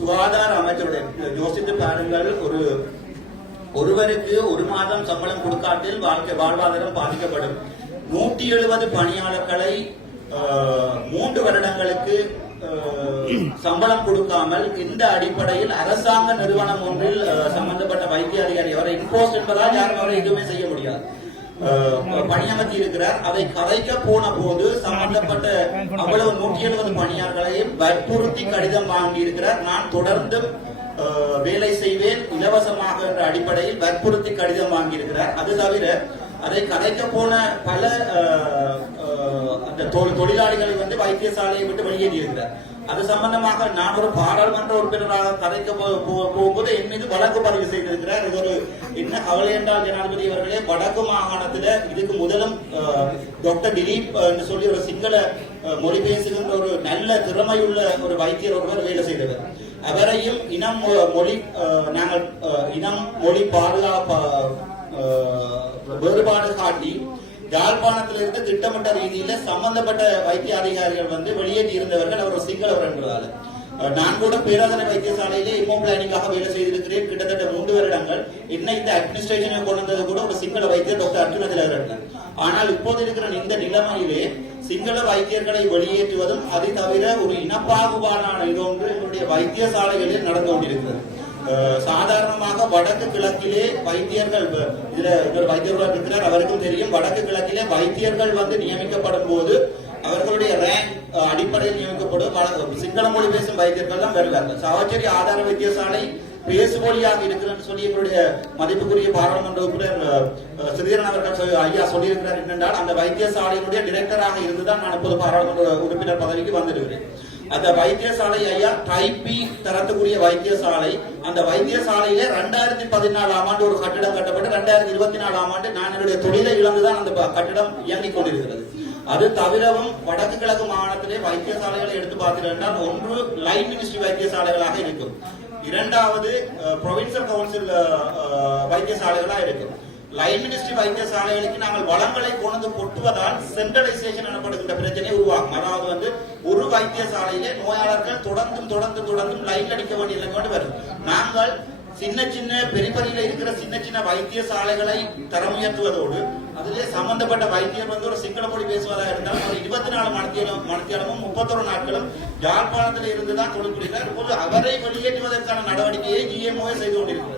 சுகாதார அமைச்சருடைய யோசித்து பாருங்கள் ஒரு ஒருவருக்கு ஒரு மாதம் சம்பளம் கொடுக்காட்டில் வாழ்க்கை வாழ்வாதாரம் பாதிக்கப்படும். நூற்றி எழுபது பணியாளர்களை மூன்று வருடங்களுக்கு சம்பளம் கொடுக்காமல் இந்த அடிப்படையில் அரசாங்க நிறுவனம் ஒன்றில் அஹ், சம்பந்தப்பட்ட வைத்திய அதிகாரி அவரை இன்போஸ்ட் என்பதால் யாரும் அவரை எதுவுமே செய்ய முடியாது. பணியமர்த்தி இருக்கிறார். அதை கதைக்க போன போது சம்பந்தப்பட்ட அவ்வளவு நூற்றி எழுபது பணியாளர்களையும் வற்புறுத்தி கடிதம் வாங்கி இருக்கிறார் நான் தொடர்ந்தும் வேலை செய்வேன் இலவசமாக என்ற அடிப்படையில் வற்புறுத்தி கடிதம் வாங்கியிருக்கிறார். அது தவிர அதை கதைக்க போன பல அந்த தொ- தொழிலாளிகளை வந்து வைத்தியசாலையை விட்டு வெளியேறி இருக்கிறார் அது சம்பந்தமாக நான் ஒரு பாராளுமன்ற உறுப்பினராக கதைக்க போகும்போது என் மீது வழக்கு பதிவு செய்திருக்கிறார். இது ஒரு என்ன கவலை என்றால் ஜனாதிபதி அவர்களே வடக்கு மாகாணத்துல இதுக்கு முதலும் டாக்டர் திலீப் என்று சொல்லி ஒரு சிங்கள மொழி பேசுகின்ற ஒரு நல்ல திறமையுள்ள ஒரு வைத்தியர் ஒருவர் வேலை செய்தவர். அவரையும் இனம் மொழி நாங்கள் இனம் மொழி பாதுகாப்பு வேறுபாடு காட்டி யாழ்ப்பாணத்திலிருந்து திட்டமிட்ட ரீதியில சம்பந்தப்பட்ட வைத்திய அதிகாரிகள் வந்து வெளியேற்றி இருந்தவர்கள் அவர் ஒரு சிங்களவர் என்பதால் நான் கூட பேராதனை வைத்தியசாலையிலே இமோ பிளானிங்காக வேலை செய்திருக்கிறேன். கிட்டத்தட்ட மூன்று வருடங்கள். என்ன இந்த அட்மினிஸ்ட்ரேஷனை கொண்டு வந்தது கூட ஒரு சிங்கள வைத்தியர் டாக்டர் அர்ஜுன திலகரட்னர் ஆனால் இப்போது இருக்கிற இந்த நிலைமையிலே சிங்கள வைத்தியர்களை வெளியேற்றுவதும் அதை தவிர ஒரு இனப்பாகுபாடான இது ஒன்று வைத்தியசாலைகளில் நடந்து கொண்டிருக்கிறது. சாதாரணமாக வடக்கு கிழக்கிலே வைத்தியர்கள் இதுல இன்னொரு வைத்தியர்களாக இருக்கிறார் அவருக்கும் தெரியும். வடக்கு கிழக்கிலே வைத்தியர்கள் வந்து நியமிக்கப்படும் போது அவர்களுடைய ரேங்க் அடிப்படையில் நியமிக்கப்படும். சிங்கள மொழி பேசும் வைத்தியர்கள் தான் வருவார்கள் சாவச்சேரி ஆதார வைத்தியசாலை பேசுமொழியாக இருக்கிறன்னு சொல்லி எங்களுடைய மதிப்புக்குரிய பாராளுமன்ற உறுப்பினர் ஸ்ரீதரன் அவர்கள் ஐயா சொல்லியிருக்கிறார் என்னென்றால் அந்த வைத்தியசாலையினுடைய டிரெக்டராக இருந்துதான் நான் இப்போது பாராளுமன்ற உறுப்பினர் பதவிக்கு வந்திருக்கிறேன். அந்த வைத்தியசாலை ஐயா டைபி தரத்துக்குரிய வைத்தியசாலை. அந்த வைத்தியசாலையில ரெண்டாயிரத்தி பதினாலாம் ஆண்டு ஒரு கட்டிடம் கட்டப்பட்டு ரெண்டாயிரத்தி இருபத்தி நாலாம் ஆண்டு நான் என்னுடைய தொழிலை இழந்துதான் அந்த கட்டிடம் இயங்கிக் கொண்டிருக்கிறது. அது தவிரவும் வடக்கு கிழக்கு மாகாணத்திலே வைத்தியசாலைகளை எடுத்து பார்த்தீர்கள் ஒன்று லைன் மினிஸ்ட்ரி வைத்தியசாலைகளாக இருக்கும். இரண்டாவது ப்ரொவின்சியல் கவுன்சில் வைத்தியசாலைகளாக இருக்கும். லைஃப் மினிஸ்ட்ரி வைத்தியசாலைகளுக்கு நாங்கள் வளங்களை கொண்டு கொட்டுவதால் சென்ட்ரலைசேஷன் எனப்படுகின்ற பிரச்சனை உருவாகும் அதாவது வந்து ஒரு வைத்தியசாலையிலே நோயாளர்கள் தொடர்ந்தும் தொடர்ந்து தொடர்ந்தும் லைன் அடிக்க வேண்டிய நிலைமை வரும் நாங்கள் சின்ன சின்ன பெரிபரியில இருக்கிற சின்ன சின்ன வைத்தியசாலைகளை தரம் உயர்த்துவதோடு அதிலே சம்பந்தப்பட்ட வைத்தியர் வந்து ஒரு சிங்கள மொழி பேசுவதாக இருந்தால் ஒரு இருபத்தி நாலு மணித்தியாலும் மணித்தியாலமும் முப்பத்தொரு நாட்களும் யாழ்ப்பாணத்தில் இருந்துதான் தொழில் புரிகிறார். இப்போது அவரை வெளியேற்றுவதற்கான நடவடிக்கையை ஜிஎம்ஓ செய்து கொண்டிருக்கிறது.